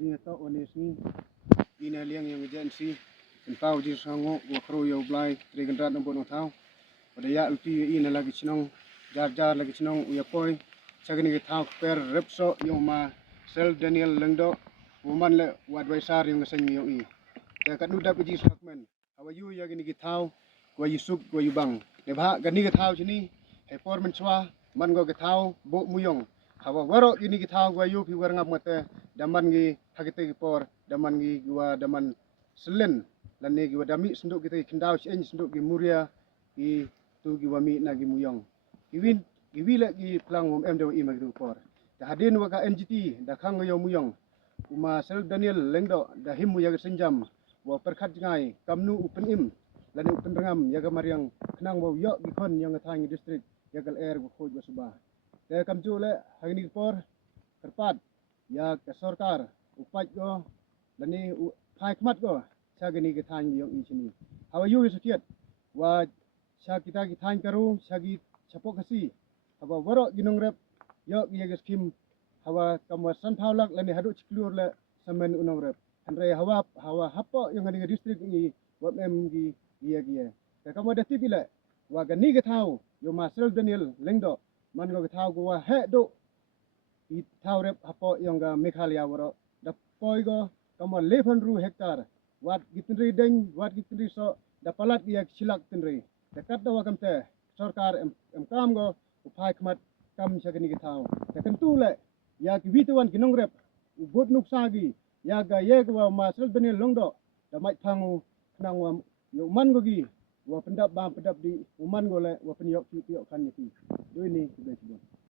ji to onesni ina liang yang agensi entau ji sango wa kro yo blai trigendrat no bono tau pada ya ulti ina lagi chinong jar lagi chinong uya poi sagani ke tau per repso yo ma sel Daniel lengdo woman le advisor yang ngaseng yo i ya kat nuda ji sakmen awa yu ya gini ke tau wa yusuk wa yubang ne ba gani ke tau chini he por men chwa man go ke tau bo muyong hawa waro gini ke tau wa yu pi war ngap mate daman gi hagite gi por daman gi gua daman selen lan ne gua dami senduk kita kendau chen senduk gi muria gi tu gi wami na gi muyong gi wi le gi plang mom em do i ma gi por da hadin wa ka NGT da khang yo muyong uma sel Daniel lengdo da himu ya senjam wa perkhat ngai kamnu upen im lan upen rangam ya ga mariang knang wa yo gi kon yang thang district ya gal air go khoj wa suba da kam chu le hagni por terpat ya ke sarkar upat go lani phai khmat go sagani ke thang yo i chini hawa yu sekiat wa sa kita ki thang karu sagi chapok kasi hawa waro ginong rep yo gi ga skim hawa kamwa san thaulak lani hadu chiklur le samen unong rep andre hawa hapo yang ngani district ni wa mem gi ya ka kamwa da tipile wa gani ke thau yo masel Daniel lengdo man go ke thau go wa he do i thau rep hapo yang ga Meghalaya waro da poi go kamwa 11 hektar wat gitri deng wat gitri so da palat ya silak tinri da kat da wakam te sarkar em kam go upai khmat kam sagani ke thau da kentu le ya ki wituan kinong rep ubot nuksa gi ya ga ye go masel Daniel lengdo da mai thangu nang wa yo man go gi wa pendap ba pendap di uman go le wa penyok kan ni do ini